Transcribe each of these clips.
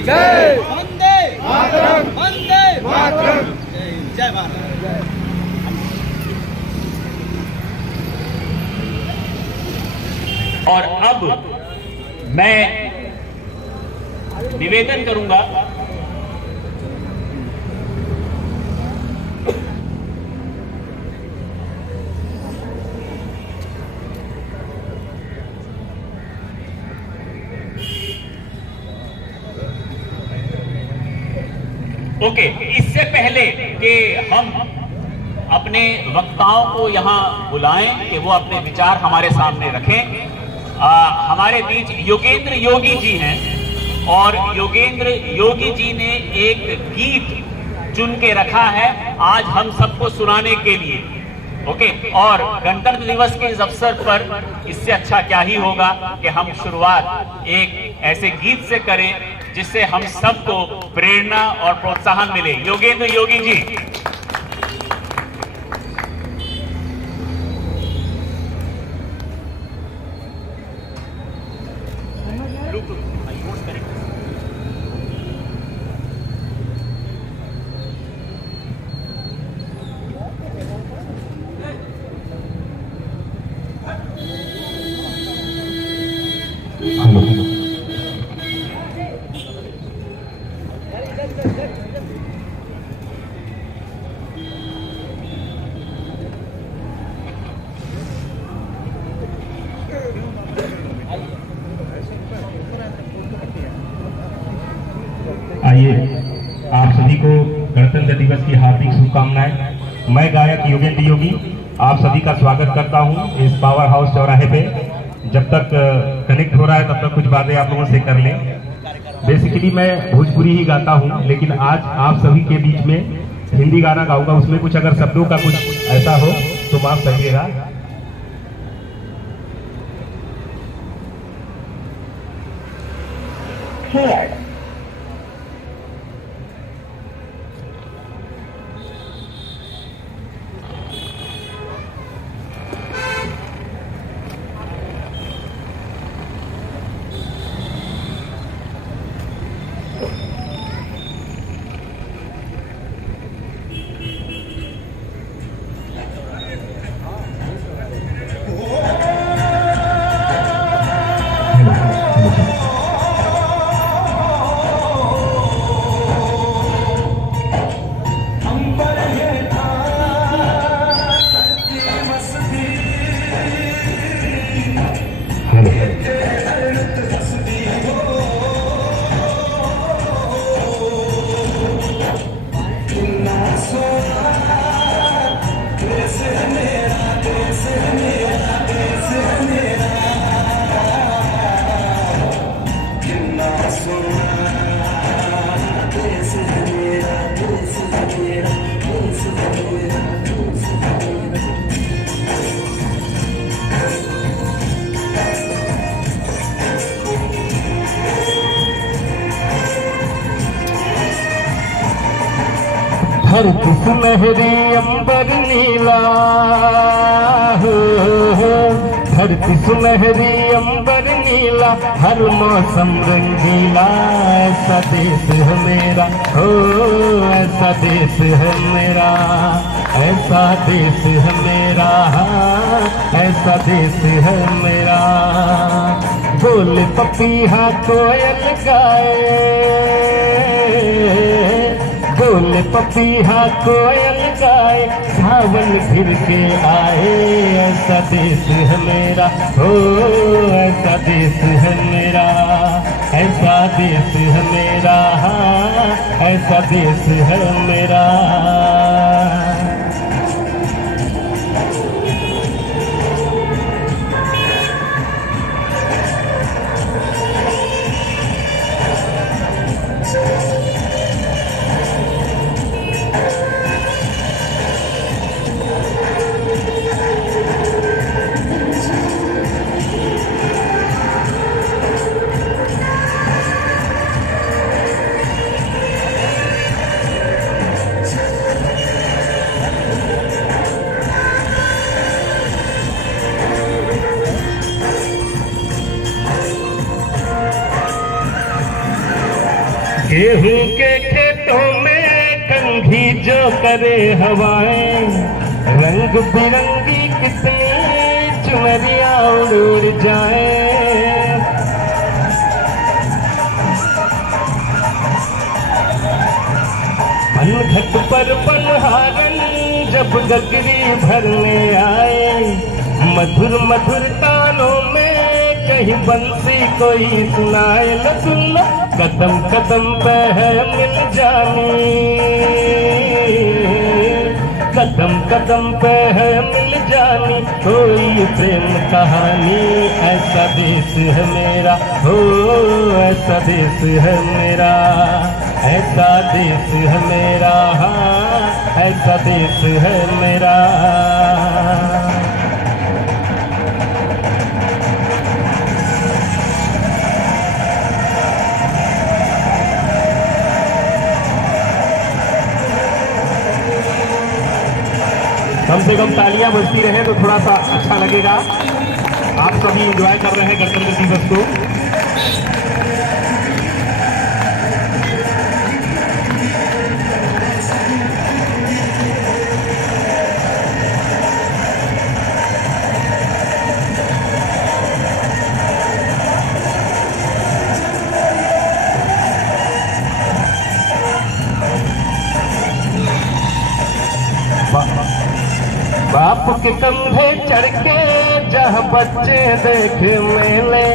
जय वंदे मातरम वंदे मातरम। जय भारत। और अब मैं निवेदन करूंगा ओके, इससे पहले कि हम अपने वक्ताओं को यहां बुलाएं कि वो अपने विचार हमारे सामने रखें, हमारे बीच योगेंद्र योगी जी हैं और योगेंद्र योगी जी ने एक गीत चुन के रखा है आज हम सबको सुनाने के लिए। ओके, और गणतंत्र दिवस के इस अवसर पर इससे अच्छा क्या ही होगा कि हम शुरुआत एक ऐसे गीत से करें जिससे हम सबको प्रेरणा और प्रोत्साहन मिले। योगेंद्र योगी जी। आइए, आप सभी को गणतंत्र दिवस की हार्दिक शुभकामनाएं। मैं गायक योगेंद्र योगी आप सभी का स्वागत करता हूं इस पावर हाउस चौराहे पे। जब तक कनेक्ट हो रहा है तब तक कुछ बातें आप लोगों से कर लें। बेसिकली मैं भोजपुरी ही गाता हूं, लेकिन आज आप सभी के बीच में हिंदी गाना गाऊंगा। उसमें कुछ अगर शब्दों का कुछ ऐसा हो तो माफ करिएगा। धरती सुनहरी अंबर नीला हो, धरती सुनहरी अंबर नीला, हर मौसम रंगीला। ऐसा देश है मेरा हो, ऐसा देश है मेरा, ऐसा देश है मेरा, ऐसा देश है मेरा। बोल पपीहा कोयल गाए, बोल पपीहा कोयल गाए, सावन फिर के आए। ऐसा देश है मेरा हो, ऐसा देश है मेरा, ऐसा देश है मेरा, ऐसा देश है मेरा। गेहूं के खेतों में कंघी जो करे हवाएं, रंग बिरंगी कितनी चुनरिया उड़ जाए। पनघट पर पनहारन जब गगरी भरने आए, मधुर मधुर तानों में कहीं बंसी कोई सुनाए। सुन कदम कदम पे है मिल जानी, कदम कदम पे है मिल जानी कोई प्रेम कहानी। ऐसा देश है मेरा, हो ऐसा देश है मेरा, ऐसा देश है मेरा, हाँ ऐसा देश है मेरा। कम से कम तालियां बजती रहे तो थोड़ा सा अच्छा लगेगा। आप सभी एंजॉय कर रहे हैं गणतंत्र दिवस को। बाप के कंधे चढ़ के जहाँ बच्चे देखे मेले,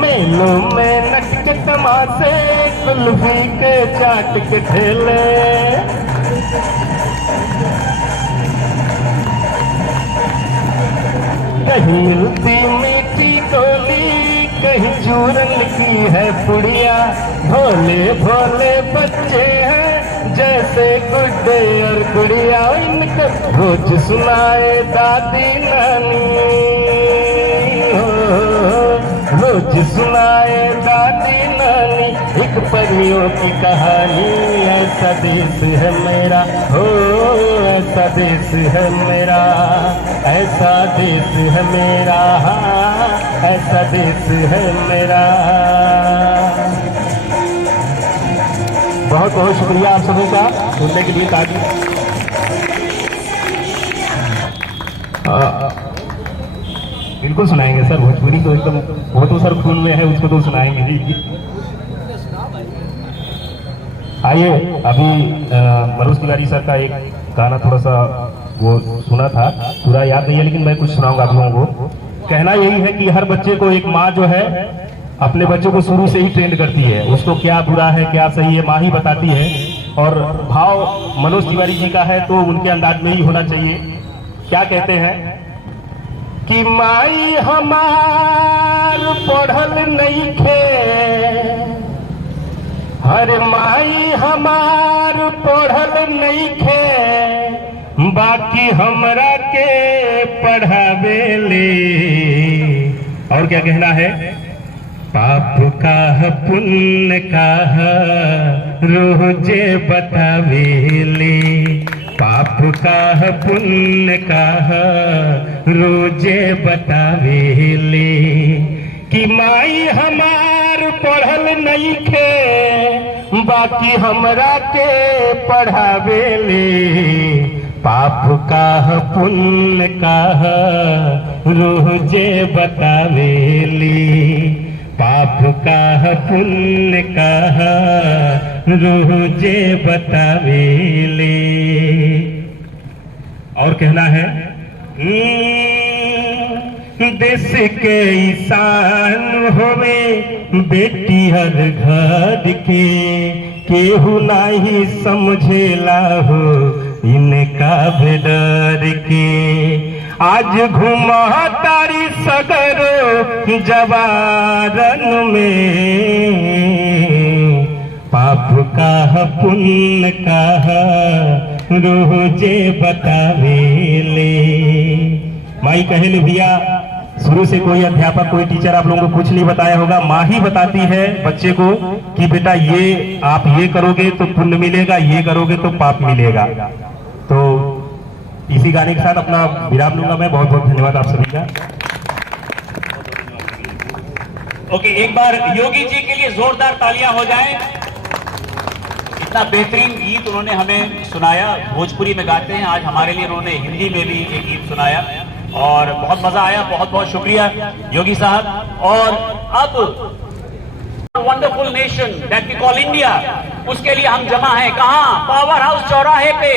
मेलों में नट के तमाशे कुल्फी के चाट के ठेले। कहीं मिलती मीठी गोली, कहीं चूरन की है पुड़िया। भोले भोले बच्चे हैं जैसे गुड्डे और गुड़िया, इनको रोज सुनाए दादी नानी, रोज सुनाए दादी नानी एक परियों की कहानी। ऐसा देश है मेरा, हो ऐसा देश है मेरा, ऐसा देश है मेरा, हाँ ऐसा देश है मेरा। बहुत बहुत शुक्रिया आप सभी का सुनने के लिए। ताकि बिल्कुल सुनाएंगे सर, भोजपुरी तो एकदम वो तो सर खून में है, उसको तो सुनाएंगे ही। आइए अभी मनोज तिवारी सर का एक गाना थोड़ा सा वो सुना था, पूरा याद नहीं है लेकिन मैं कुछ सुनाऊंगा आप लोगों को। कहना यही है कि हर बच्चे को एक माँ जो है अपने बच्चों को शुरू से ही ट्रेंड करती है, उसको क्या बुरा है क्या सही है माँ ही बताती है। और भाव मनोज तिवारी जी का है तो उनके अंदाज में ही होना चाहिए। क्या कहते हैं कि माई हमार पढ़ल नहीं खे, हर माई हमार पढ़ल नहीं खे, बाकी हमरा के पढ़ावेले। और क्या कहना है, पाप का पुण्य का रोजे बतावेले, पाप का पुण्य का रोजे बतावेले। कि माई हमार पढ़ल नहीं खे, बाकी हमरा के पढ़ावेले। पाप का पुण्य का रोजे बतावेले, पाप का पुण्य का रोजे बतावेले। और कहना है, देश के ईशान होवे बेटी हर घर के, केहू नाही समझेला हो इनका बेडर के। आज घुमा तारी सगरो जवारन में, पाप का पुण्य का रोजे बतावेले। माई कहेले भैया, शुरू से कोई अध्यापक कोई टीचर आप लोगों को कुछ नहीं बताया होगा, माँ ही बताती है बच्चे को कि बेटा ये आप ये करोगे तो पुण्य मिलेगा, ये करोगे तो पाप मिलेगा। तो इसी गाने के साथ अपना विराम लूंगा मैं। बहुत बहुत धन्यवाद आप सभी का। ओके, एक बार योगी जी के लिए जोरदार तालियां हो जाए। इतना बेहतरीन गीत उन्होंने हमें सुनाया। भोजपुरी में गाते हैं, आज हमारे लिए उन्होंने हिंदी में भी एक गीत सुनाया और बहुत मजा आया। बहुत बहुत शुक्रिया योगी साहब। और अब wonderful nation that we call India, उसके लिए हम जमा हैं कहां? पावर हाउस चौराहे पे,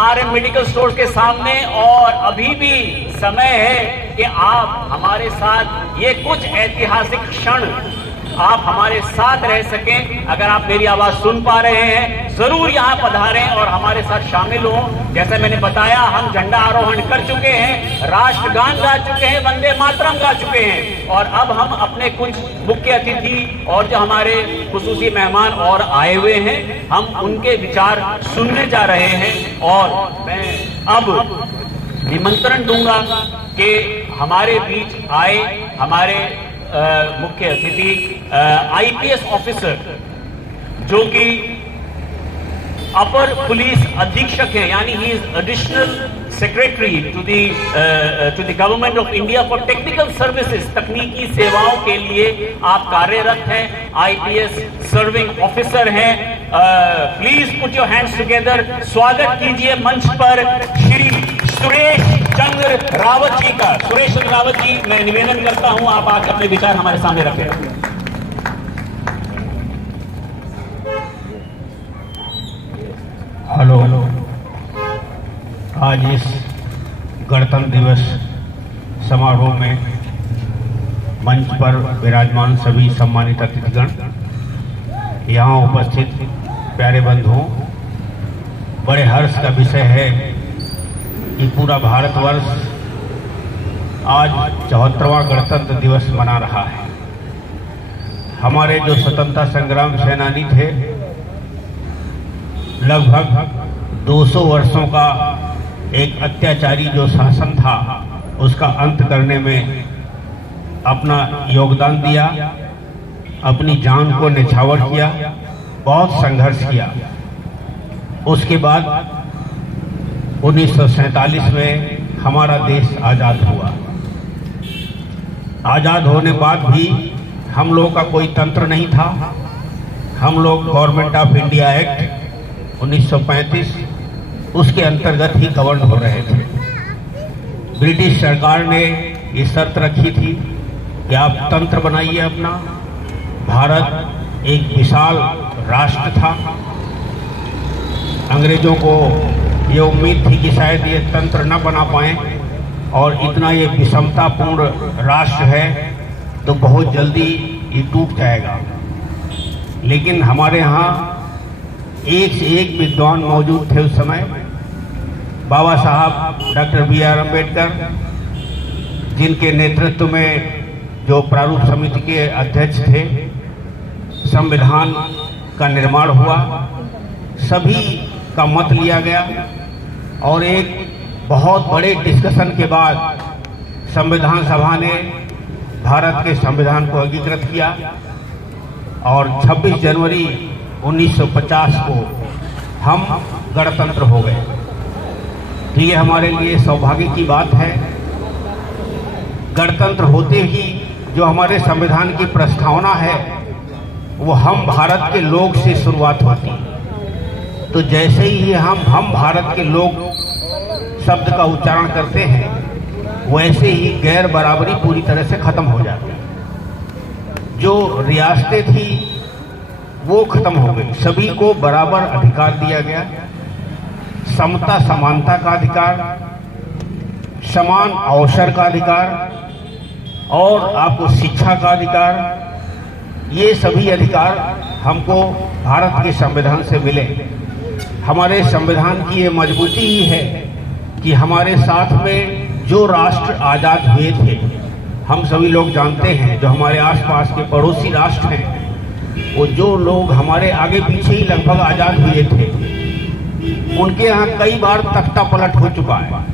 RM मेडिकल स्टोर के सामने। और अभी भी समय है कि आप हमारे साथ ये कुछ ऐतिहासिक क्षण आप हमारे साथ रह सकें। अगर आप मेरी आवाज सुन पा रहे हैं, जरूर यहां पधारें और हमारे साथ शामिल हों। जैसे मैंने बताया, हम झंडा आरोहण कर चुके हैं, राष्ट्रगान गा चुके हैं, वंदे मातरम गा चुके हैं, और अब हम अपने कुछ मुख्य अतिथि और जो हमारे खुसूसी मेहमान और आए हुए हैं, हम उनके विचार सुनने जा रहे हैं। और मैं अब निमंत्रण दूंगा कि हमारे बीच आए हमारे मुख्य अतिथि IPS ऑफिसर जो कि अपर पुलिस अधीक्षक हैं, यानी he is additional secretary to the government of India for technical services. तकनीकी सेवाओं के लिए आप कार्यरत हैं, IPS सर्विंग ऑफिसर हैं। Please put your hands together. स्वागत कीजिए मंच पर श्री सुरेश चंद्र रावत जी का। सुरेश चंद्र रावत जी, मैं निवेदन करता हूं आप आज अपने विचार हमारे सामने रखें। हेलो, आज इस गणतंत्र दिवस समारोह में मंच पर विराजमान सभी सम्मानित अतिथिगण, यहाँ उपस्थित प्यारे बंधुओं, बड़े हर्ष का विषय है कि पूरा भारतवर्ष आज 74वां गणतंत्र दिवस मना रहा है। हमारे जो स्वतंत्रता संग्राम सेनानी थे, लगभग 200 वर्षों का एक अत्याचारी जो शासन था, उसका अंत करने में अपना योगदान दिया, अपनी जान को न्यौछावर किया, बहुत संघर्ष किया। उसके बाद 1947 में हमारा देश आज़ाद हुआ। आज़ाद होने बाद भी हम लोगों का कोई तंत्र नहीं था। हम लोग गवर्नमेंट ऑफ इंडिया एक्ट 1935 उसके अंतर्गत ही गवर्न हो रहे थे। ब्रिटिश सरकार ने ये शर्त रखी थी कि आप तंत्र बनाइए अपना। भारत एक विशाल राष्ट्र था। अंग्रेजों को ये उम्मीद थी कि शायद ये तंत्र न बना पाएं और इतना ये विषमतापूर्ण राष्ट्र है तो बहुत जल्दी ये टूट जाएगा। लेकिन हमारे यहाँ एक से एक विद्वान मौजूद थे उस समय। बाबा साहब डॉक्टर BR अम्बेडकर, जिनके नेतृत्व में जो प्रारूप समिति के अध्यक्ष थे, संविधान का निर्माण हुआ, सभी का मत लिया गया और एक बहुत बड़े डिस्कशन के बाद संविधान सभा ने भारत के संविधान को अंगीकृत किया और 26 जनवरी 1950 को हम गणतंत्र हो गए। तो ये हमारे लिए सौभाग्य की बात है। गणतंत्र होते ही जो हमारे संविधान की प्रस्तावना है वो हम भारत के लोग से शुरुआत होती है। तो जैसे ही हम भारत के लोग शब्द का उच्चारण करते हैं, वैसे ही गैर बराबरी पूरी तरह से खत्म हो जाती है। जो रियासतें थी वो खत्म हो गई, सभी को बराबर अधिकार दिया गया। समता समानता का अधिकार, समान अवसर का अधिकार और आपको शिक्षा का अधिकार, ये सभी अधिकार हमको भारत के संविधान से मिले। हमारे संविधान की ये मजबूती ही है कि हमारे साथ में जो राष्ट्र आज़ाद हुए थे, हम सभी लोग जानते हैं, जो हमारे आसपास के पड़ोसी राष्ट्र हैं, वो जो लोग हमारे आगे पीछे ही लगभग आज़ाद हुए थे, उनके यहाँ कई बार तख्ता पलट हो चुका है।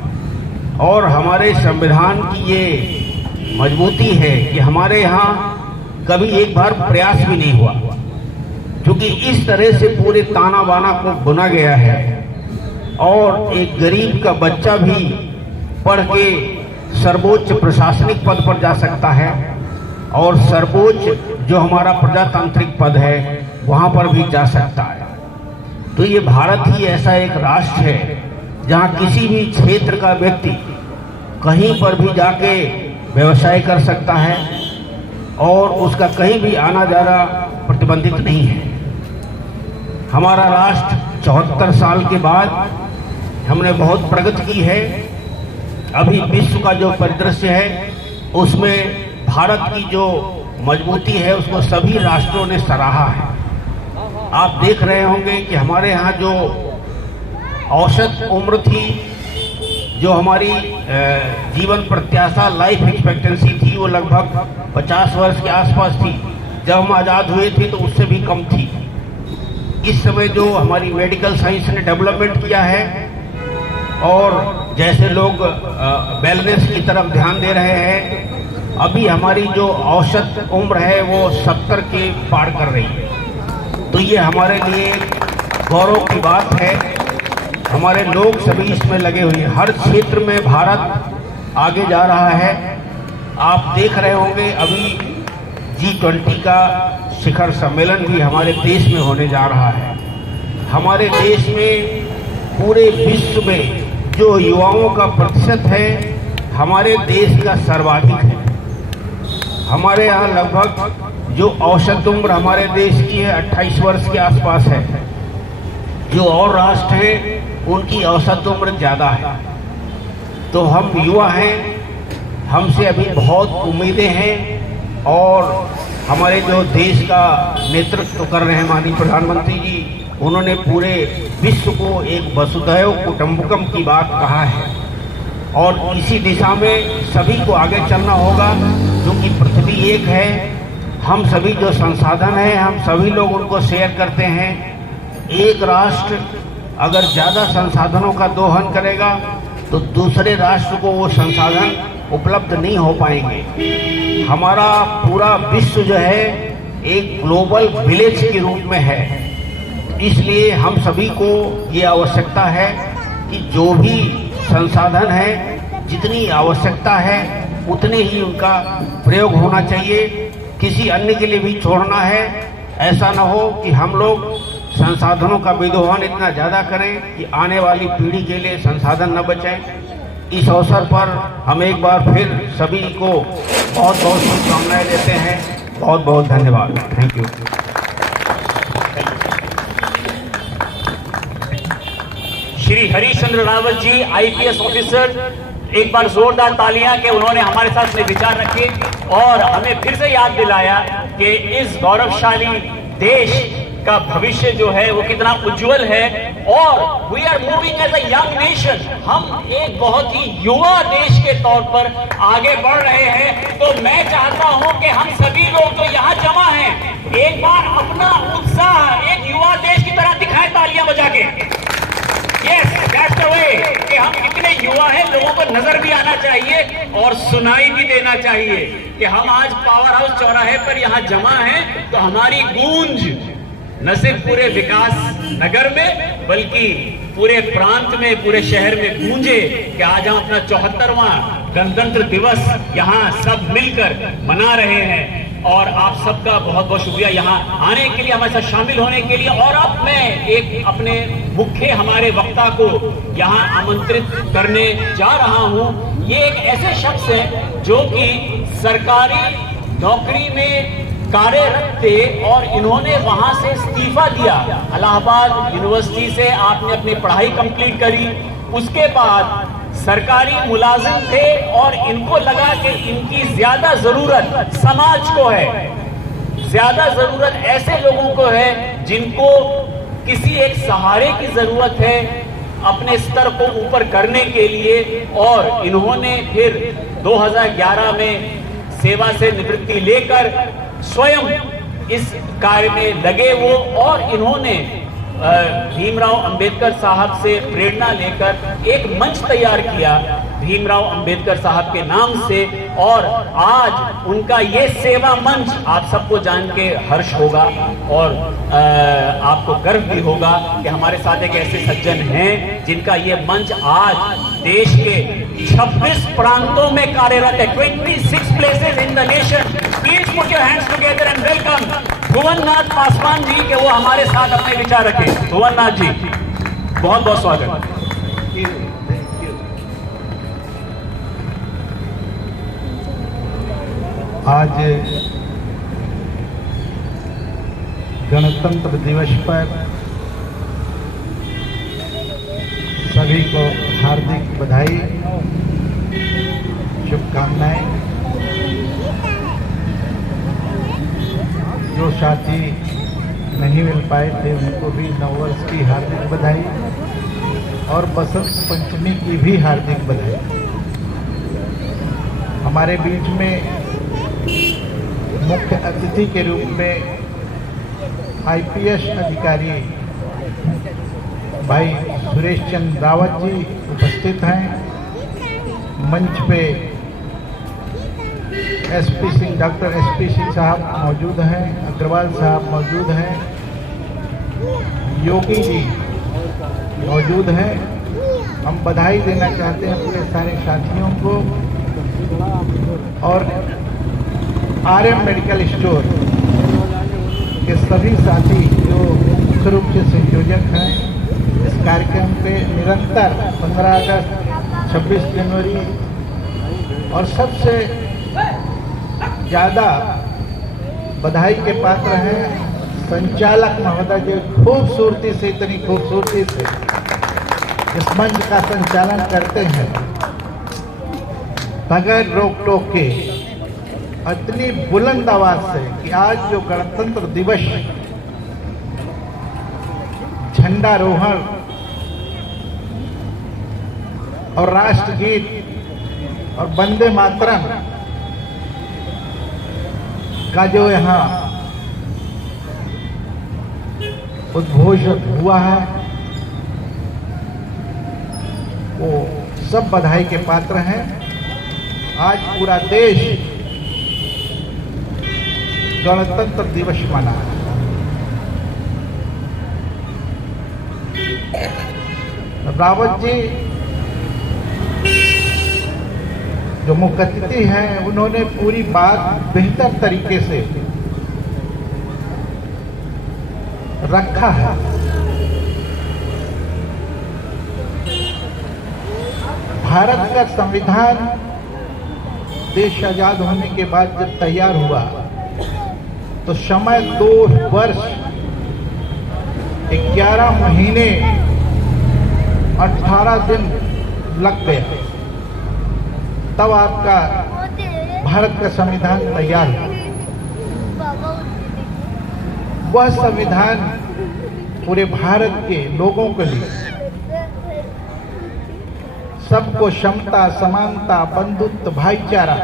और हमारे संविधान की ये मजबूती है कि हमारे यहाँ कभी एक बार प्रयास भी नहीं हुआ, क्योंकि इस तरह से पूरे ताना बाना को बुना गया है। और एक गरीब का बच्चा भी पढ़ के सर्वोच्च प्रशासनिक पद पर जा सकता है और सर्वोच्च जो हमारा प्रजातांत्रिक पद है वहाँ पर भी जा सकता है। तो ये भारत ही ऐसा एक राष्ट्र है जहाँ किसी भी क्षेत्र का व्यक्ति कहीं पर भी जाके व्यवसाय कर सकता है और उसका कहीं भी आना जाना प्रतिबंधित नहीं है। हमारा राष्ट्र 74 साल के बाद हमने बहुत प्रगति की है। अभी विश्व का जो परिदृश्य है उसमें भारत की जो मजबूती है उसको सभी राष्ट्रों ने सराहा है। आप देख रहे होंगे कि हमारे यहाँ जो औसत उम्र थी, जो हमारी जीवन प्रत्याशा लाइफ एक्सपेक्टेंसी थी, वो लगभग 50 वर्ष के आसपास थी। जब हम आज़ाद हुए थे तो उससे भी कम थी। इस समय जो हमारी मेडिकल साइंस ने डेवलपमेंट किया है और जैसे लोग वेलनेस की तरफ ध्यान दे रहे हैं, अभी हमारी जो औसत उम्र है वो 70 के पार कर रही है। तो ये हमारे लिए गौरव की बात है। हमारे लोग सभी इसमें लगे हुए हैं। हर क्षेत्र में भारत आगे जा रहा है। आप देख रहे होंगे अभी G20 का शिखर सम्मेलन भी हमारे देश में होने जा रहा है। हमारे देश में पूरे विश्व में जो युवाओं का प्रतिशत है हमारे देश का सर्वाधिक है। हमारे यहाँ लगभग जो औसत उम्र हमारे देश की है 28 वर्ष के आसपास है। जो और राष्ट्र हैं उनकी औसत उम्र ज़्यादा है। तो हम युवा हैं, हमसे अभी बहुत उम्मीदें हैं और हमारे जो देश का नेतृत्व कर रहे हैं माननीय प्रधानमंत्री जी, उन्होंने पूरे विश्व को एक वसुधैव कुटुंबकम की बात कहा है और इसी दिशा में सभी को आगे चलना होगा क्योंकि पृथ्वी एक है। हम सभी जो संसाधन हैं हम सभी लोग उनको शेयर करते हैं। एक राष्ट्र अगर ज़्यादा संसाधनों का दोहन करेगा तो दूसरे राष्ट्र को वो संसाधन उपलब्ध नहीं हो पाएंगे। हमारा पूरा विश्व जो है एक ग्लोबल विलेज के रूप में है। इसलिए हम सभी को ये आवश्यकता है कि जो भी संसाधन है जितनी आवश्यकता है उतने ही उनका प्रयोग होना चाहिए। किसी अन्य के लिए भी छोड़ना है। ऐसा ना हो कि हम लोग संसाधनों का विदोहन इतना ज़्यादा करें कि आने वाली पीढ़ी के लिए संसाधन न बचें। इस अवसर पर हम एक बार फिर सभी को बहुत बहुत शुभकामनाएं देते हैं। बहुत बहुत धन्यवाद। Thank you. Shri Harishchandra Rawat ji IPS officer, एक बार जोरदार तालियां कि उन्होंने हमारे साथ अपने विचार रखे और हमें फिर से याद दिलाया कि इस गौरवशाली देश का भविष्य जो है वो कितना उज्जवल है और we are moving as a young nation. हम एक बहुत ही युवा देश के तौर पर आगे बढ़ रहे हैं। तो मैं चाहता हूं कि हम सभी लोग जो यहाँ जमा हैं एक बार अपना उत्साह एक युवा देश की तरह दिखाएं तालियां बजा के। यस, दैट्स द वे कि हम कितने युवा हैं, लोगों को नजर भी आना चाहिए और सुनाई भी देना चाहिए कि हम आज पावर हाउस चौराहे पर यहाँ जमा हैं। तो हमारी गूंज न सिर्फ पूरे विकास नगर में बल्कि पूरे प्रांत में, पूरे शहर में गूंजे कि आज हम अपना 74वां गणतंत्र दिवस यहाँ सब मिलकर मना रहे हैं। और आप सबका बहुत बहुत शुक्रिया यहाँ आने के लिए, हमारे साथ शामिल होने के लिए। और अब मैं एक अपने मुख्य हमारे वक्ता को यहाँ आमंत्रित करने जा रहा हूँ। ये एक ऐसे शख्स हैं जो कि सरकारी नौकरी में कार्यरत थे और इन्होंने वहां से इस्तीफा दिया। इलाहाबाद यूनिवर्सिटी से आपने अपनी पढ़ाई कंप्लीट करी, उसके बाद सरकारी मुलाजिम थे और इनको लगा कि इनकी ज्यादा जरूरत समाज को है, ज्यादा जरूरत ऐसे लोगों को है जिनको किसी एक सहारे की जरूरत है अपने स्तर को ऊपर करने के लिए। और इन्होंने फिर 2011 में सेवा से निवृत्ति लेकर स्वयं इस कार्य में लगे वो और इन्होंने भीमराव अंबेडकर साहब से प्रेरणा लेकर एक मंच तैयार किया भीमराव अंबेडकर साहब के नाम से। और आज उनका ये सेवा मंच आप सबको जान के हर्ष होगा और आपको गर्व भी होगा कि हमारे साथ एक ऐसे सज्जन हैं जिनका ये मंच आज देश के 26 प्रांतों में कार्यरत है। 26 places in the nation. Please put your hands together and welcome Bhuvan Nath Paswan ji के वो हमारे साथ अपने विचार रखें। भुवन नाथ जी, बहुत बहुत स्वागत। आज गणतंत्र दिवस पर सभी को हार्दिक बधाई, शुभकामनाएं। जो साथी नहीं मिल पाए थे उनको भी नववर्ष की हार्दिक बधाई और बसंत पंचमी की भी हार्दिक बधाई। हमारे बीच में मुख्य अतिथि के रूप में आईपीएस अधिकारी भाई सुरेश चंद्र रावत जी उपस्थित हैं। मंच पे SP Singh, doctor SP Singh साहब मौजूद हैं, अग्रवाल साहब मौजूद हैं, योगी जी मौजूद हैं। हम बधाई देना चाहते हैं पूरे सारे साथियों को और आरएम मेडिकल स्टोर के सभी साथी जो मुख्य रूप से संयोजक हैं इस कार्यक्रम पे निरंतर 15 अगस्त, 26 जनवरी और सबसे ज़्यादा बधाई के पात्र हैं संचालक महोदय जो खूबसूरती से, इतनी खूबसूरती से इस मंच का संचालन करते हैं बगैर रोक टोक के, इतनी बुलंद आवाज से कि आज जो गणतंत्र दिवस झंडारोहण और राष्ट्रगीत और वंदे मातरम का जो यहाँ उद्घोषित हुआ है वो सब बधाई के पात्र हैं। आज पूरा देश गणतंत्र दिवस मना है। रावत जी जो मुख्य अतिथि हैं उन्होंने पूरी बात बेहतर तरीके से रखा है। भारत का संविधान देश आजाद होने के बाद जब तैयार हुआ तो समय 2 वर्ष 11 महीने 18 दिन लग गया, तब आपका भारत का संविधान तैयार हुआ। वह संविधान पूरे भारत के लोगों के लिए सबको समता, समानता, बंधुत्व, भाईचारा,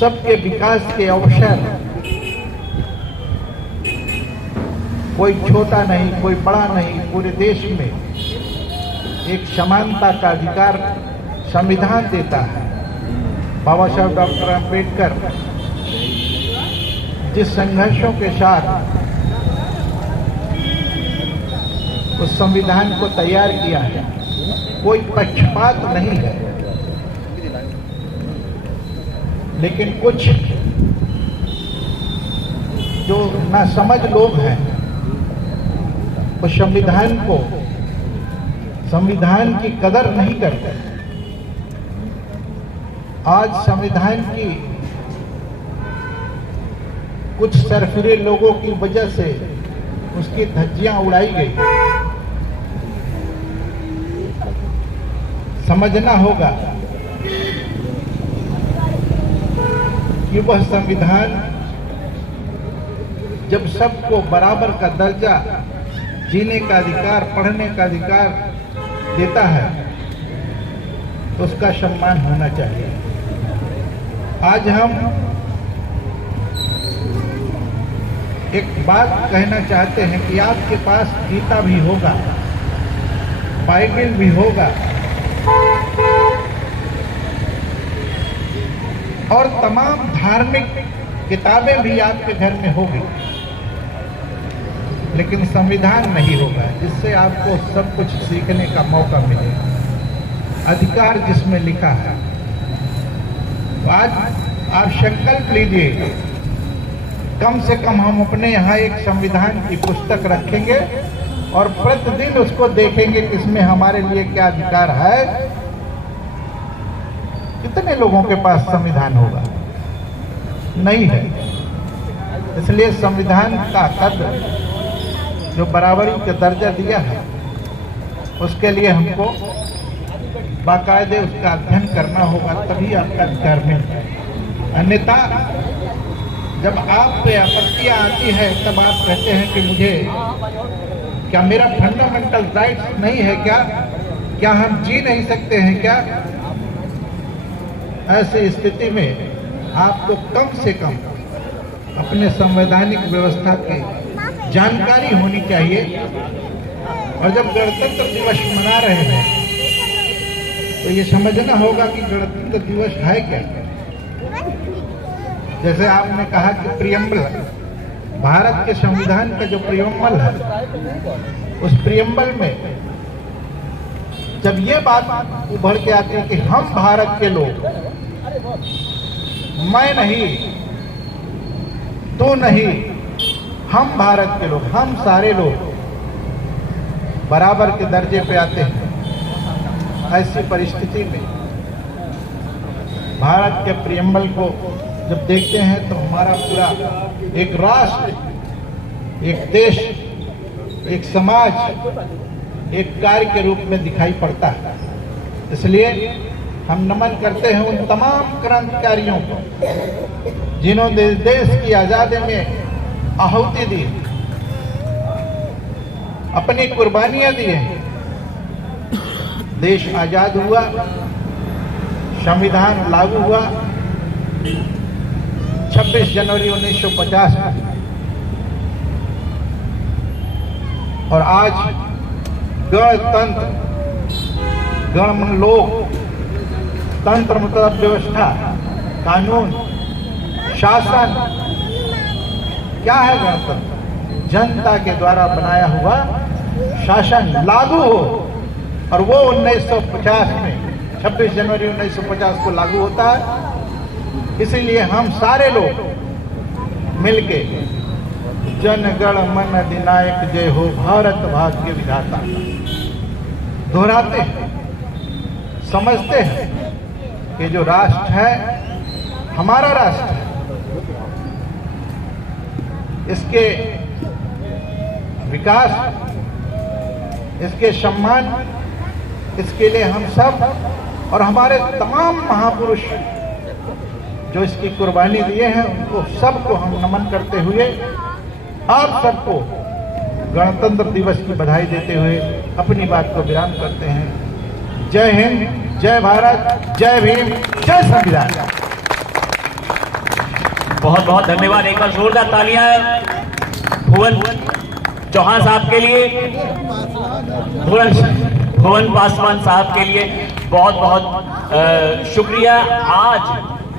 सबके विकास के अवसर, कोई छोटा नहीं, कोई बड़ा नहीं, पूरे देश में एक समानता का अधिकार संविधान देता है। बाबा साहब डॉक्टर अम्बेडकर जिस संघर्षों के साथ उस संविधान को तैयार किया है, कोई पक्षपात नहीं है, लेकिन कुछ जो नासमझ लोग हैं वो संविधान की कदर नहीं करते। आज संविधान की कुछ सरफिरे लोगों की वजह से उसकी धज्जियां उड़ाई गई। समझना होगा कि वह संविधान जब सबको बराबर का दर्जा, जीने का अधिकार, पढ़ने का अधिकार देता है तो उसका सम्मान होना चाहिए। आज हम एक बात कहना चाहते हैं कि आपके पास गीता भी होगा, बाइबल भी होगा और तमाम धार्मिक किताबें भी आपके घर में होगी, लेकिन संविधान नहीं होगा जिससे आपको सब कुछ सीखने का मौका मिलेगा, अधिकार जिसमें लिखा है। तो आज आप संकल्प लीजिए, कम से कम हम अपने यहाँ एक संविधान की पुस्तक रखेंगे और प्रतिदिन उसको देखेंगे कि इसमें हमारे लिए क्या अधिकार है। कितने लोगों के पास संविधान होगा? नहीं है। इसलिए संविधान का कद जो बराबरी का दर्जा दिया है, उसके लिए हमको बाकायदे उसका अध्ययन करना होगा, तभी आपका अधिकार मिलता है। अन्यथा जब आप पे आपत्तियां आती है तब आप कहते हैं कि मुझे क्या मेरा फंडामेंटल राइट्स नहीं है क्या हम जी नहीं सकते हैं क्या? ऐसी स्थिति में आपको कम से कम अपने संवैधानिक व्यवस्था की जानकारी होनी चाहिए। और जब गणतंत्र दिवस मना रहे हैं तो ये समझना होगा कि गणतंत्र दिवस है क्या। जैसे आपने कहा कि प्रियम्बल, भारत के संविधान का जो प्रियम्बल है, उस प्रियम्बल में जब ये बात उभर के आती है कि हम भारत के लोग, मैं नहीं, तू नहीं, हम भारत के लोग, हम सारे लोग बराबर के दर्जे पे आते हैं। ऐसी परिस्थिति में भारत के प्रियम्बल को जब देखते हैं तो हमारा पूरा एक राष्ट्र, एक देश, एक समाज एक कार्य के रूप में दिखाई पड़ता है। इसलिए हम नमन करते हैं उन तमाम क्रांतिकारियों को जिन्होंने देश की आजादी में आहुति दी, अपनी कुर्बानियां दी हैं। देश आजाद हुआ, संविधान लागू हुआ 26 जनवरी 1950 में, और आज गणतंत्र, गण लोक, तंत्र मतलब व्यवस्था, कानून, शासन। क्या है गणतंत्र? जनता के द्वारा बनाया हुआ शासन लागू हो, और वो 1950 में 26 जनवरी 1950 को लागू होता है। इसीलिए हम सारे लोग मिलके जन गण मन अधिनायक जय हो भारत भाग्य विधाता दोहराते हैं। समझते हैं कि जो राष्ट्र है हमारा राष्ट्र है, इसके विकास, इसके सम्मान, इसके लिए हम सब और हमारे तमाम महापुरुष जो इसकी कुर्बानी दिए हैं, उनको सबको हम नमन करते हुए आप सबको गणतंत्र दिवस की बधाई देते हुए अपनी बात को विराम करते हैं। जय हिंद, जय भारत, जय भीम, जय संविधान। बहुत बहुत धन्यवाद। एक बार जोरदार तालियां भुवन चौहान साहब के लिए, भुवन पासवान साहब के लिए बहुत बहुत शुक्रिया। आज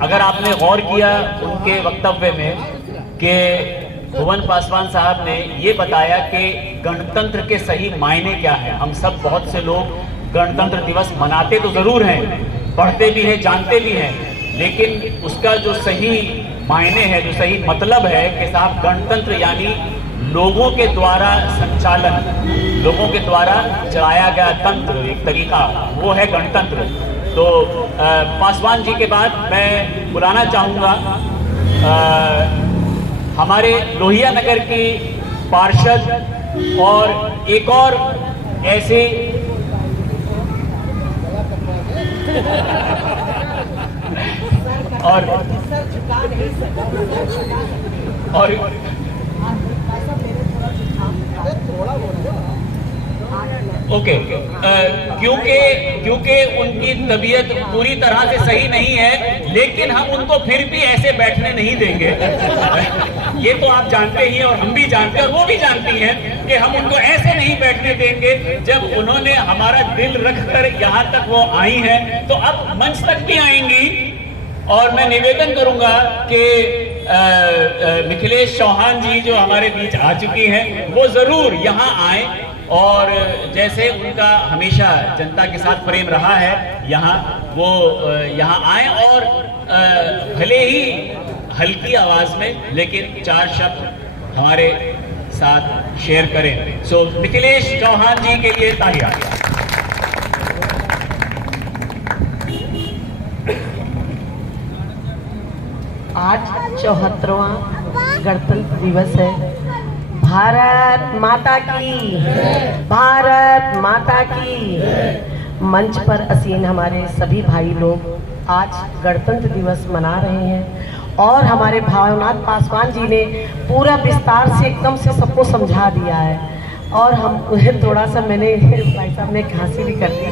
अगर आपने गौर किया उनके वक्तव्य में कि भुवन पासवान साहब ने ये बताया कि गणतंत्र के सही मायने क्या है। हम सब बहुत से लोग गणतंत्र दिवस मनाते तो जरूर हैं, पढ़ते भी हैं, जानते भी हैं, लेकिन उसका जो सही मायने है, जो सही मतलब है कि साहब गणतंत्र यानी लोगों के द्वारा संचालन, लोगों के द्वारा चलाया गया तंत्र, एक तरीका, वो है गणतंत्र। तो पासवान जी के बाद मैं बुलाना चाहूँगा हमारे लोहिया नगर की पार्षद और एक और ऐसे और ओके, क्योंकि उनकी तबीयत पूरी तरह से सही नहीं है, लेकिन हम उनको फिर भी ऐसे बैठने नहीं देंगे। ये तो आप जानते ही हैं और हम भी जानते हैं और वो भी जानती हैं कि हम उनको ऐसे नहीं बैठने देंगे। जब उन्होंने हमारा दिल रखकर यहाँ तक वो आई हैं, तो अब मंच तक भी आएंगी। और मैं निवेदन करूंगा कि मिथिलेश चौहान जी जो हमारे बीच आ चुकी हैं, वो जरूर यहाँ आए और जैसे उनका हमेशा जनता के साथ प्रेम रहा है, यहाँ वो यहाँ आए और भले ही हल्की आवाज में लेकिन 4 शब्द हमारे साथ शेयर करें। सो मिथिलेश चौहान जी के लिए तालियां। आज 74वां गणतंत्र दिवस है। भारत माता की, भारत माता की। मंच पर असीन हमारे सभी भाई लोग आज गणतंत्र दिवस मना रहे हैं और हमारे भावनाथ पासवान जी ने पूरा विस्तार से एकदम से सबको समझा दिया है और हम उन्हें थोड़ा सा मैंने भाई साहब ने खांसी भी कर दी।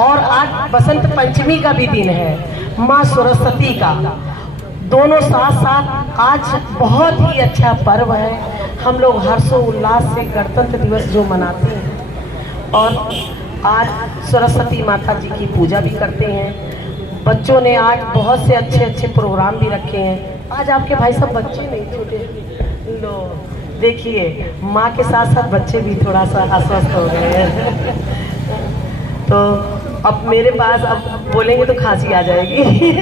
और आज बसंत पंचमी का भी दिन है, माँ सरस्वती का, दोनों साथ साथ आज बहुत ही अच्छा पर्व है। हम लोग हर्षोल्लास से गणतंत्र दिवस जो मनाते हैं और आज सरस्वती माता जी की पूजा भी करते हैं। बच्चों ने आज बहुत से अच्छे अच्छे प्रोग्राम भी रखे हैं। आज आपके भाई सब बच्चे नहीं छोटे लो देखिए, माँ के साथ साथ बच्चे भी थोड़ा सा अस्वस्थ हो गए हैं। तो अब मेरे पास अब बोलेंगे तो खांसी आ जाएगी।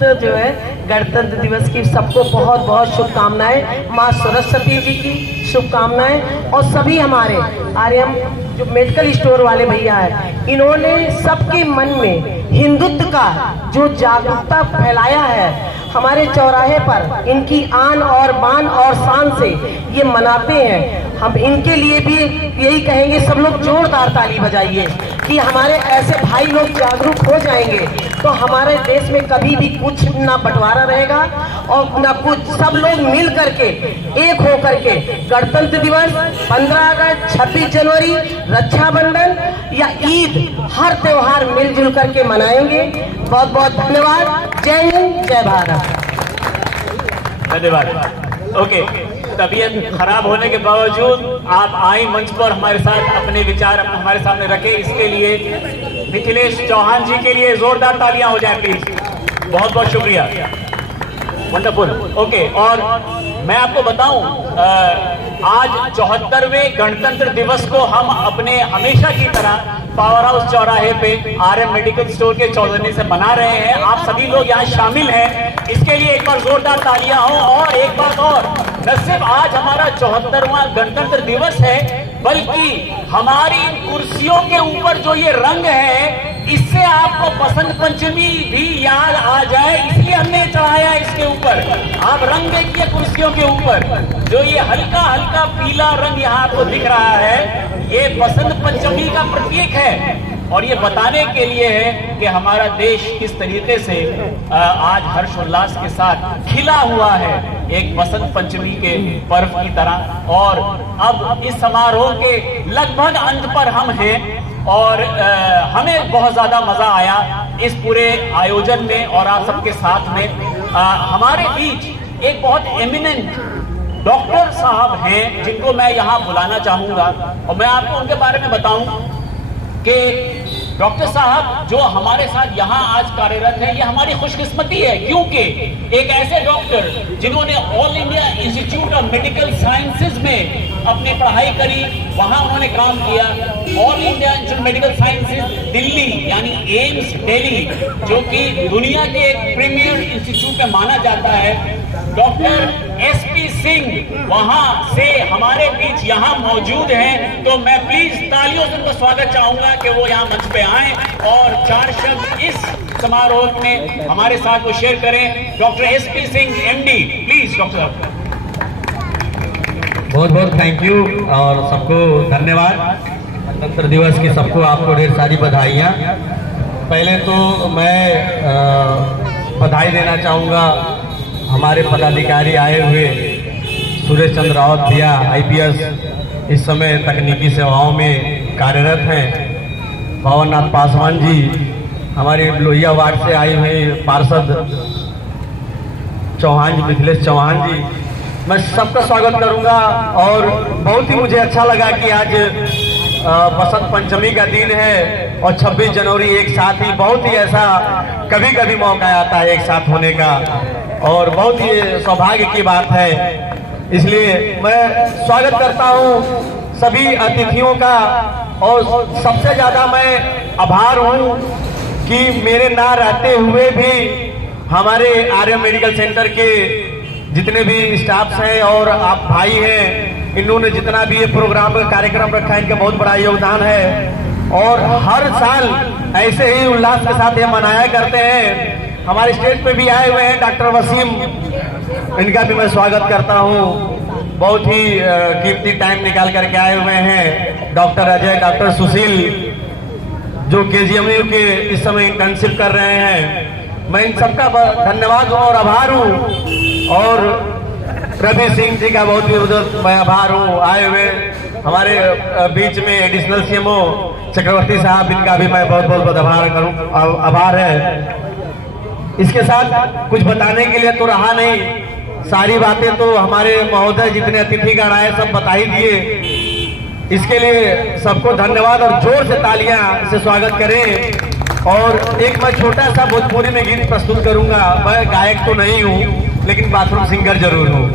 तो जो है गणतंत्र दिवस की सबको बहुत बहुत शुभकामनाएं, माँ सरस्वती जी की शुभकामनाएं। और सभी हमारे आर्यम जो मेडिकल स्टोर वाले भैया हैं, इन्होंने सबके मन में हिंदुत्व का जो जागरूकता फैलाया है, हमारे चौराहे पर इनकी आन और बान और शान से ये मनाते हैं। हम इनके लिए भी यही कहेंगे, सब लोग जोरदार ताली बजाइए कि हमारे ऐसे भाई लोग जागरूक हो जाएंगे तो हमारे देश में कभी भी कुछ ना बंटवारा रहेगा और ना कुछ, सब लोग मिल करके एक हो करके गणतंत्र दिवस, 15 अगस्त, 26 जनवरी, रक्षाबंधन या ईद, हर त्योहार मिलजुल करके मनाएंगे। बहुत बहुत धन्यवाद। जय हिंद, जय भारत। धन्यवाद। ओके, तबीयत खराब होने के बावजूद आप आई मंच पर हमारे साथ अपने विचार हमारे सामने रखे, इसके लिए मिथिलेश चौहान जी के लिए जोरदार तालियां हो जाए प्लीज। बहुत बहुत शुक्रिया, वंडरफुल। ओके, और मैं आपको बताऊं, आज 74वें गणतंत्र दिवस को हम अपने हमेशा की तरह पावर हाउस चौराहे पे आर्यम मेडिकल स्टोर के चौधरी से मना रहे हैं। आप सभी लोग यहाँ शामिल हैं, इसके लिए एक बार जोरदार तालियां हो। और एक बात और, न सिर्फ आज हमारा 74वां गणतंत्र दिवस है, बल्कि हमारी कुर्सियों के ऊपर जो ये रंग है, इससे आपको बसंत पंचमी भी याद आ जाए, इसलिए हमने चढ़ाया इसके ऊपर। आप रंग देखिए कुर्सियों के ऊपर, जो ये हल्का हल्का पीला रंग यहाँ आपको दिख रहा है, ये बसंत पंचमी का प्रतीक है। और ये बताने के लिए है कि हमारा देश किस तरीके से आज हर्षोल्लास के साथ खिला हुआ है, एक बसंत पंचमी के पर्व की तरह। और अब इस समारोह के लगभग अंत पर हम हैं और हमें बहुत ज्यादा मजा आया इस पूरे आयोजन में और आप सबके साथ में। हमारे बीच एक बहुत एमिनेंट डॉक्टर साहब हैं जिनको मैं यहाँ बुलाना चाहूंगा और मैं आपको उनके बारे में बताऊं कि डॉक्टर साहब जो हमारे साथ यहाँ आज कार्यरत है, ये हमारी खुशकिस्मती है, क्योंकि एक ऐसे डॉक्टर जिन्होंने all India institute of medical sciences में अपनी पढ़ाई करी, वहां उन्होंने काम किया। All India institute medical sciences Delhi यानी एम्स दिल्ली, जो कि दुनिया के एक प्रीमियर इंस्टीट्यूट में माना जाता है। डॉक्टर एसपी सिंह वहां से हमारे बीच यहाँ मौजूद हैं, तो मैं प्लीज तालियों से उनका स्वागत चाहूंगा कि वो यहाँ मंच पे आएं और 4 शब्द इस समारोह में हमारे साथ वो शेयर करें। Doctor SP Singh MD, please doctor साहब। बहुत बहुत थैंक यू और सबको धन्यवाद। गणतंत्र दिवस की सबको आपको ढेर सारी बधाइयाँ। पहले तो मैं बधाई देना चाहूँगा हमारे पदाधिकारी आए हुए सुरेश चंद्र रावत भैया, IPS, इस समय तकनीकी सेवाओं में कार्यरत हैं। भवननाथ पासवान जी, हमारे लोहिया वार्ड से आए हुए पार्षद चौहान जी, मिथिलेश चौहान जी, मैं सबका स्वागत करूंगा। और बहुत ही मुझे अच्छा लगा कि आज बसंत पंचमी का दिन है और 26 जनवरी एक साथ ही, बहुत ही ऐसा कभी कभी मौका आता है एक साथ होने का और बहुत ही सौभाग्य की बात है। इसलिए मैं स्वागत करता हूं सभी अतिथियों का और सबसे ज्यादा मैं आभार हूं कि मेरे ना रहते हुए भी हमारे आर्यन मेडिकल सेंटर के जितने भी स्टाफ्स हैं और आप भाई हैं, इन्होंने जितना भी ये प्रोग्राम कार्यक्रम रखा है, इनका बहुत बड़ा योगदान है। और हर साल ऐसे ही उल्लास के साथ ये मनाया करते हैं। हमारे स्टेज पे भी आए हुए हैं डॉक्टर वसीम, इनका भी मैं स्वागत करता हूँ। बहुत ही कीमती टाइम निकाल करके आए हुए हैं। डॉक्टर अजय, डॉक्टर सुशील जो KGMU के इस समय इंटर्नशिप कर रहे हैं, मैं इन सबका धन्यवाद और आभार हूँ। और रवि सिंह जी का बहुत ही मैं आभार हूँ। आए हुए हमारे बीच में एडिशनल CMO चक्रवर्ती साहब, इनका भी मैं बहुत बहुत आभार करूँ, आभार है। इसके साथ कुछ बताने के लिए तो रहा नहीं, सारी बातें तो हमारे महोदय जितने अतिथिगण आए सब बता ही दिए। इसके लिए सबको धन्यवाद और जोर से तालियां से स्वागत करें। और एक मैं छोटा सा भोजपुरी में गीत प्रस्तुत करूंगा। मैं गायक तो नहीं हूं, लेकिन बाथरूम सिंगर जरूर हूं।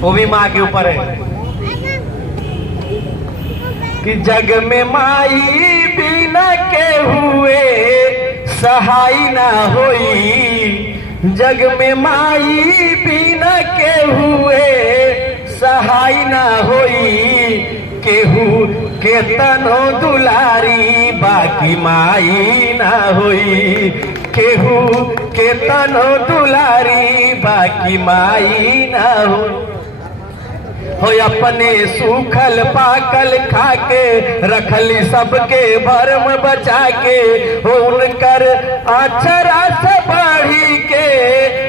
वो भी माँ के ऊपर है कि जग में माई बिना के हुए सहाय ना होई, जग में माई बिना के हुए सहाय ना होई, केहू के तनो दुलारी बाकी माई ना होई, केहू के तनो दुलारी बाकी माई ना होई। हो अपने सूखल पाकल खाके रखली सबके भरम बचा के, हो उनकर आचरा से बढ़ी के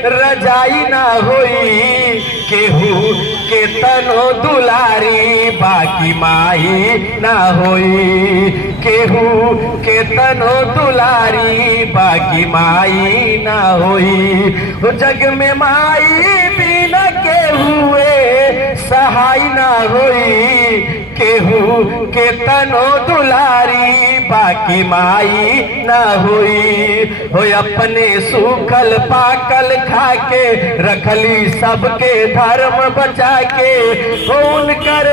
रजाई ना होई, केहू के तनो दुलारी बाकी माई ना होई, केहू के तनो दुलारी बाकी माई ना होई। जग में माई बिना के हुए सहाय ना होई, केहू के तनो दुलारी बाकी माई ना होई। हो अपने सूखल पाकल खाके रखली सबके धर्म बचा के, हो उनकर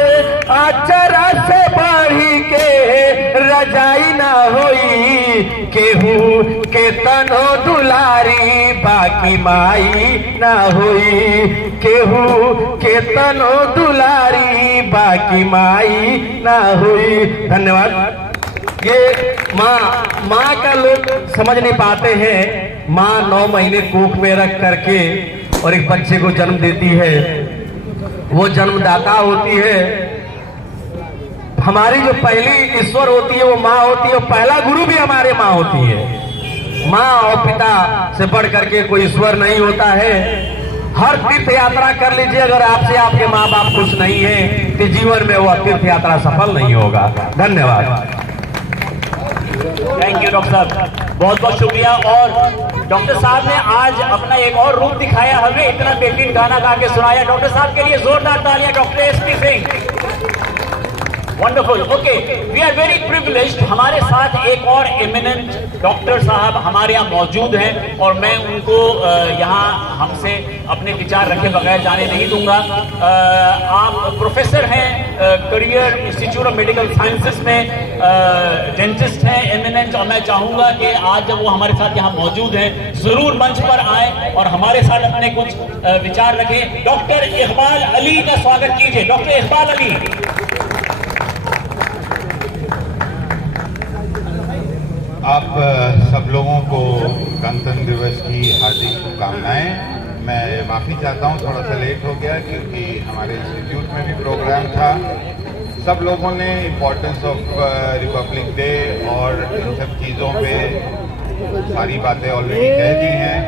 आचरा से बढ़ी के रजाई ना होई, केहू के तनो दुलारी बाकी माई ना होई, केहू के तनो दुलारी बाकी माई ना हुई। धन्यवाद। ये माँ का लोग समझ नहीं पाते हैं। माँ 9 महीने कोख में रख करके और एक बच्चे को जन्म देती है, वो जन्मदाता होती है। हमारी जो पहली ईश्वर होती है वो माँ होती है, और पहला गुरु भी हमारे माँ होती है। माँ और पिता से बढ़ करके कोई ईश्वर नहीं होता है। हर तीर्थ यात्रा कर लीजिए, अगर आपसे आपके माँ बाप खुश नहीं है तो जीवन में वह तीर्थ यात्रा सफल नहीं होगा। धन्यवाद। थैंक यू डॉक्टर साहब, बहुत बहुत शुक्रिया। और डॉक्टर साहब ने आज अपना एक और रूप दिखाया, हमें इतना बेहतरीन गाना गा के सुनाया। डॉक्टर साहब के लिए जोरदार तालियां। Doctor SP Singh, wonderful. Okay, we are very privileged. हमारे साथ एक और एमिनेंट डॉक्टर साहब हमारे यहाँ मौजूद हैं, और मैं उनको यहाँ हमसे अपने विचार रखे बगैर जाने नहीं दूंगा। आप प्रोफेसर हैं career institute of medical sciences में, डेंटिस्ट हैं एमिनेंट, और मैं चाहूंगा कि आज जब वो हमारे साथ यहाँ मौजूद हैं जरूर मंच पर आए और हमारे साथ अपने कुछ विचार रखें। डॉक्टर इकबाल अली का स्वागत कीजिए। डॉक्टर इकबाल अली। आप सब लोगों को गणतंत्र दिवस की हार्दिक शुभकामनाएं। मैं माफ़ी चाहता हूं, थोड़ा सा लेट हो गया क्योंकि हमारे इंस्टीट्यूट में भी प्रोग्राम था। सब लोगों ने इम्पोर्टेंस ऑफ रिपब्लिक डे और इन सब चीज़ों पे सारी बातें ऑलरेडी कह दी हैं।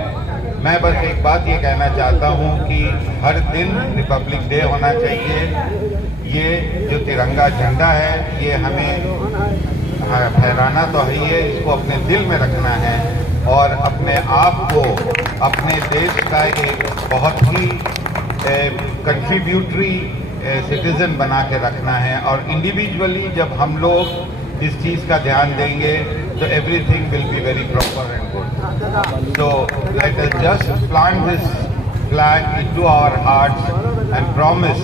मैं बस एक बात ये कहना चाहता हूं कि हर दिन रिपब्लिक डे होना चाहिए। ये जो तिरंगा झंडा है ये हमें फहराना तो है, ये इसको अपने दिल में रखना है और अपने आप को अपने देश का एक बहुत ही कंट्रीब्यूटरी सिटीजन बना के रखना है। और इंडिविजुअली जब हम लोग इस चीज़ का ध्यान देंगे तो everything will be very proper and good. So let us just plant this flag into our hearts and promise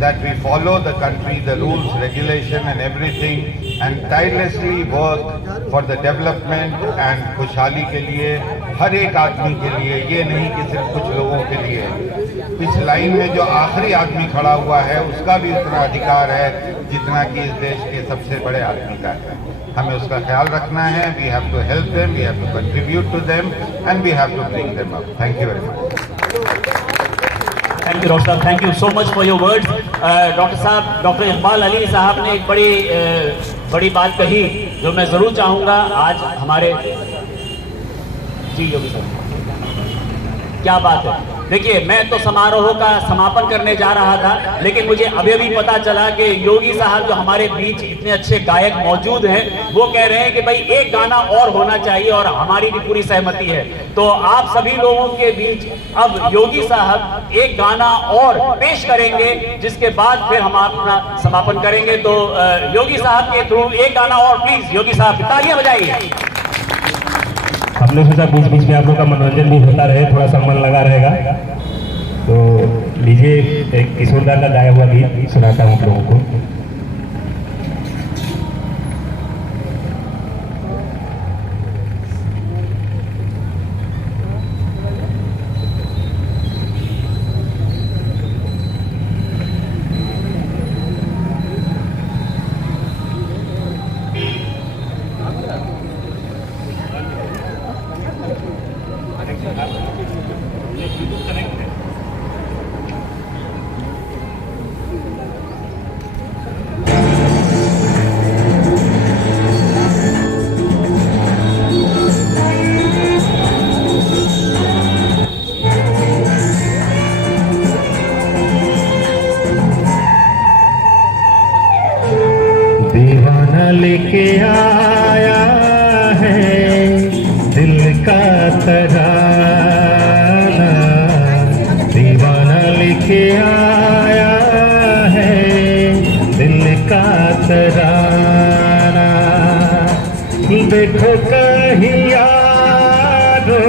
that we follow the country, the rules, regulation and everything and tirelessly work for the development and खुशहाली के लिए, हर एक आदमी के लिए, ये नहीं कि सिर्फ कुछ लोगों के लिए। इस लाइन में जो आखिरी आदमी खड़ा हुआ है उसका भी उतना अधिकार है जितना कि इस देश के सबसे बड़े आदमी का है। हमें उसका ख्याल रखना है। We have to help them, we have to contribute to them and we have to bring them up. Thank you very much. Thank you doctor साहब, thank you so much for your words. Doctor साहब, doctor Iqbal Ali साहब ने एक बड़ी बात कही जो मैं जरूर चाहूंगा आज हमारे जी योगी साहब, क्या बात है। देखिए, मैं तो समारोह का समापन करने जा रहा था, लेकिन मुझे अभी अभी पता चला कि योगी साहब जो हमारे बीच इतने अच्छे गायक मौजूद हैं, वो कह रहे हैं कि भाई एक गाना और होना चाहिए और हमारी भी पूरी सहमति है। तो आप सभी लोगों के बीच अब योगी साहब एक गाना और पेश करेंगे, जिसके बाद फिर हम अपना समापन करेंगे। तो योगी साहब के थ्रू एक गाना और प्लीज, योगी साहब तालियां बजाइए। हमने सोचा बीच बीच में आप लोग का मनोरंजन भी होता रहे, थोड़ा सा मन लगा रहेगा। तो लीजिए एक किशोरदा का गाया हुआ गीत सुनाता हूँ आप लोगों को। लेके आया है दिल का तराना, दीवाना लेके आया है दिल का तराना। देखो कहीं यारो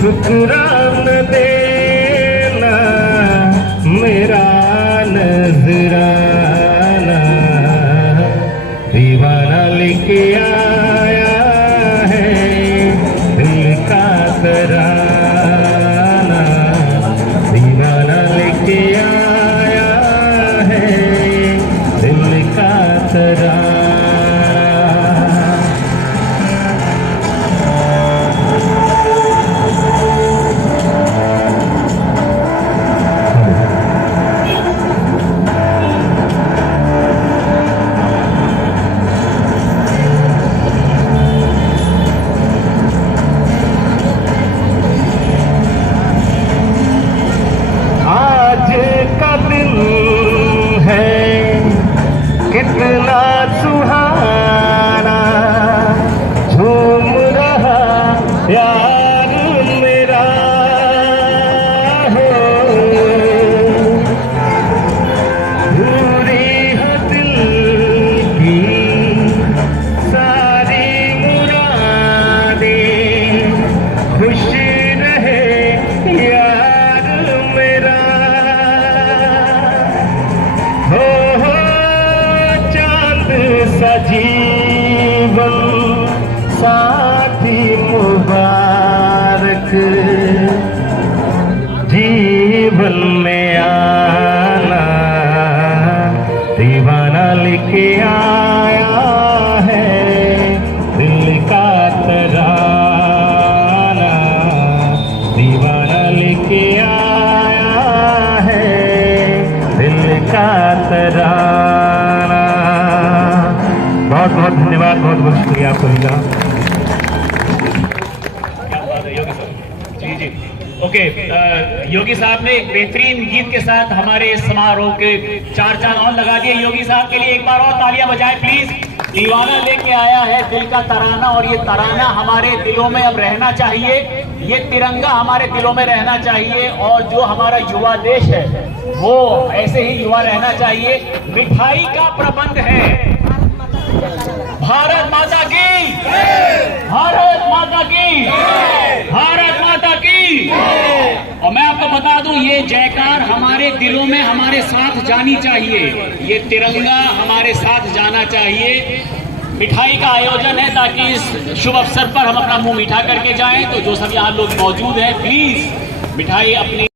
ठुकरान देना मेरा नजराना, दीवाना लेके आया है दिल का तराना, दीवाना लेके आया है दिल का तराना। कितना सुहाना झूम रहा यार मेरा हो, पूरी हो दिल की सारी मुरादें, खुश रहे यार मेरा हो जीवन साथी मुबारक, जीवन में आना दीवाना लेके आया है दिल का तराना, दीवाना लेके आया है दिल का तराना। बहुत बहुत धन्यवाद, बहुत बहुत शुक्रिया आप सभी का। क्या बात है योगी साहब, जी जी ओके। योगी साहब ने एक बेहतरीन गीत के साथ हमारे इस समारोह के चार चांद और लगा दिए। योगी साहब के लिए एक बार और तालियां बजाएं प्लीज। दीवाना लेके आया है दिल का तराना, और ये तराना हमारे दिलों में अब रहना चाहिए, ये तिरंगा हमारे दिलों में रहना चाहिए, और जो हमारा युवा देश है वो ऐसे ही युवा रहना चाहिए। मिठाई का प्रबंध है। भारत माता की, भारत माता की, भारत माता की। और मैं आपको लगा दूं, ये जयकार हमारे दिलों में हमारे साथ जानी चाहिए, ये तिरंगा हमारे साथ जाना चाहिए। मिठाई का आयोजन है ताकि इस शुभ अवसर पर हम अपना मुंह मीठा करके जाएं। तो जो सब यहाँ लोग मौजूद हैं, प्लीज मिठाई अपनी